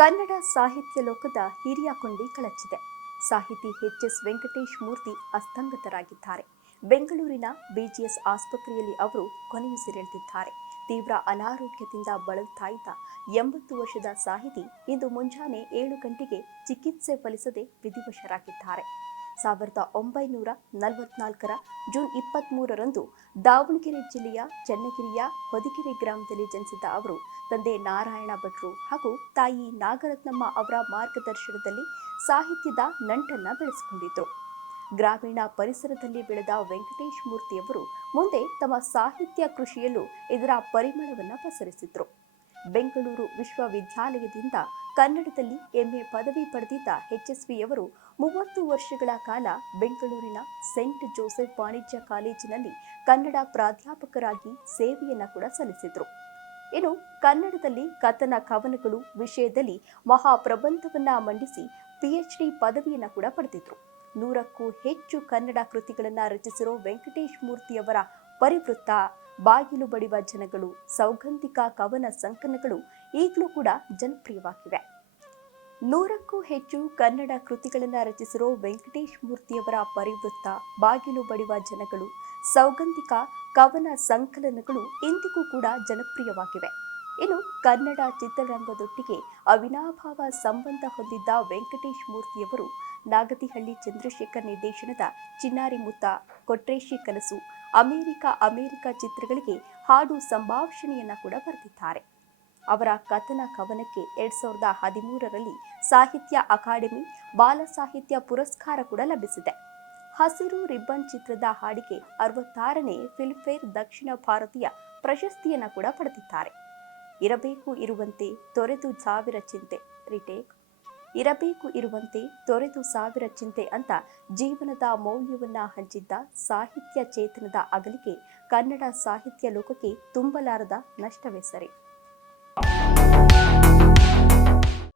ಕನ್ನಡ ಸಾಹಿತ್ಯ ಲೋಕದ ಹಿರಿಯ ಕೊಂಡಿ ಕಳಚಿದೆ. ಸಾಹಿತಿ ಎಚ್.ಎಸ್. ವೆಂಕಟೇಶ್ ಮೂರ್ತಿ ಅಸ್ತಂಗತರಾಗಿದ್ದಾರೆ. ಬೆಂಗಳೂರಿನ ಬಿಜಿಎಸ್ ಆಸ್ಪತ್ರೆಯಲ್ಲಿ ಅವರು ಕೊನೆಯುಸಿರೆಳೆದಿದ್ದಾರೆ. ತೀವ್ರ ಅನಾರೋಗ್ಯದಿಂದ ಬಳಲ್ತಾ ಇದ್ದ 80 ವರ್ಷದ ಸಾಹಿತಿ ಇಂದು ಮುಂಜಾನೆ 7 ಗಂಟೆಗೆ ಚಿಕಿತ್ಸೆ ಫಲಿಸದೆ ವಿಧಿವಶರಾಗಿದ್ದಾರೆ. 1944ರ ಜೂನ್ 23ರಂದು ದಾವಣಗೆರೆ ಜಿಲ್ಲೆಯ ಚನ್ನಗಿರಿಯ ಹೊದಿಗೆರೆ ಗ್ರಾಮದಲ್ಲಿ ಜನಿಸಿದ ಅವರು ತಂದೆ ನಾರಾಯಣ ಭಟ್ರು ಹಾಗೂ ತಾಯಿ ನಾಗರತ್ನಮ್ಮ ಅವರ ಮಾರ್ಗದರ್ಶನದಲ್ಲಿ ಸಾಹಿತ್ಯದ ನಂಟನ್ನ ಬೆಳೆಸಿಕೊಂಡಿದ್ರು. ಗ್ರಾಮೀಣ ಪರಿಸರದಲ್ಲಿ ಬೆಳೆದ ವೆಂಕಟೇಶ್ ಮೂರ್ತಿಯವರು ಮುಂದೆ ತಮ್ಮ ಸಾಹಿತ್ಯ ಕೃಷಿಯಲ್ಲೂ ಇದರ ಪರಿಮಳವನ್ನು ಪಸರಿಸಿದ್ರು. ಬೆಂಗಳೂರು ವಿಶ್ವವಿದ್ಯಾಲಯದಿಂದ ಕನ್ನಡದಲ್ಲಿ ಎಂಎ ಪದವಿ ಪಡೆದಿದ್ದ ಎಚ್ಎಸ್ವಿಯವರು 30 ವರ್ಷಗಳ ಕಾಲ ಬೆಂಗಳೂರಿನ ಸೆಂಟ್ ಜೋಸೆಫ್ ವಾಣಿಜ್ಯ ಕಾಲೇಜಿನಲ್ಲಿ ಕನ್ನಡ ಪ್ರಾಧ್ಯಾಪಕರಾಗಿ ಸೇವೆಯನ್ನು ಕೂಡ ಸಲ್ಲಿಸಿದರು. ಇನ್ನು ಕನ್ನಡದಲ್ಲಿ ಕಥನ ಕವನಗಳು ವಿಷಯದಲ್ಲಿ ಮಹಾಪ್ರಬಂಧವನ್ನ ಮಂಡಿಸಿ ಪಿಎಚ್ಡಿ ಪದವಿಯನ್ನು ಕೂಡ ಪಡೆದಿದ್ರು. 100ಕ್ಕೂ ಹೆಚ್ಚು ಕನ್ನಡ ಕೃತಿಗಳನ್ನು ರಚಿಸಿರೋ ವೆಂಕಟೇಶ್ ಮೂರ್ತಿಯವರ ಪರಿವೃತ್ತ, ಬಾಗಿಲು ಬಡಿವ ಜನಗಳು, ಸೌಗಂಧಿಕ ಕವನ ಸಂಕಲನಗಳು ಈಗಲೂ ಕೂಡ ಜನಪ್ರಿಯವಾಗಿವೆ. 100ಕ್ಕೂ ಹೆಚ್ಚು ಕನ್ನಡ ಕೃತಿಗಳನ್ನು ರಚಿಸಿರೋ ವೆಂಕಟೇಶ್ ಮೂರ್ತಿಯವರ ಪರಿವೃತ್ತ, ಬಾಗಿಲು ಬಡಿವ ಜನಗಳು, ಸೌಗಂಧಿಕ ಕವನ ಸಂಕಲನಗಳು ಇಂದಿಗೂ ಕೂಡ ಜನಪ್ರಿಯವಾಗಿವೆ. ಇನ್ನು ಕನ್ನಡ ಚಿತ್ರರಂಗದೊಟ್ಟಿಗೆ ಅವಿನಾಭಾವ ಸಂಬಂಧ ಹೊಂದಿದ್ದ ವೆಂಕಟೇಶ್ ಮೂರ್ತಿಯವರು ನಾಗತಿಹಳ್ಳಿ ಚಂದ್ರಶೇಖರ್ ನಿರ್ದೇಶನದ ಚಿನ್ನಾರಿ ಮುತ್ತ, ಕೊಟ್ರೇಶಿ ಕನಸು, ಅಮೆರಿಕ ಚಿತ್ರಗಳಿಗೆ ಹಾಡು ಸಂಭಾಷಣೆಯನ್ನ ಕೂಡ ಬರೆದಿದ್ದಾರೆ. ಅವರ ಕಥನ ಕವನಕ್ಕೆ 2013ರಲ್ಲಿ ಸಾಹಿತ್ಯ ಅಕಾಡೆಮಿ ಬಾಲ ಸಾಹಿತ್ಯ ಪುರಸ್ಕಾರ ಕೂಡ ಲಭಿಸಿದೆ. ಹಸಿರು ರಿಬ್ಬನ್ ಚಿತ್ರದ ಹಾಡಿಗೆ 66ನೇ ಫಿಲ್ಮ್ಫೇರ್ ದಕ್ಷಿಣ ಭಾರತೀಯ ಪ್ರಶಸ್ತಿಯನ್ನ ಕೂಡ ಪಡೆದಿದ್ದಾರೆ. ಇರಬೇಕು ಇರುವಂತೆ ತೊರೆದು ಸಾವಿರ ಚಿಂತೆ ರಿಟೇಕ್ ಇರಬೇಕು ಇರುವಂತೆ ತೊರೆದು ಸಾವಿರ ಚಿಂತೆ ಅಂತ ಜೀವನದ ಮೌಲ್ಯವನ್ನ ಹಂಚಿದ್ದ ಸಾಹಿತ್ಯ ಚೇತನದ ಅಗಲಿಕೆ ಕನ್ನಡ ಸಾಹಿತ್ಯ ಲೋಕಕ್ಕೆ ತುಂಬಲಾರದ ನಷ್ಟವೇ ಸರಿ.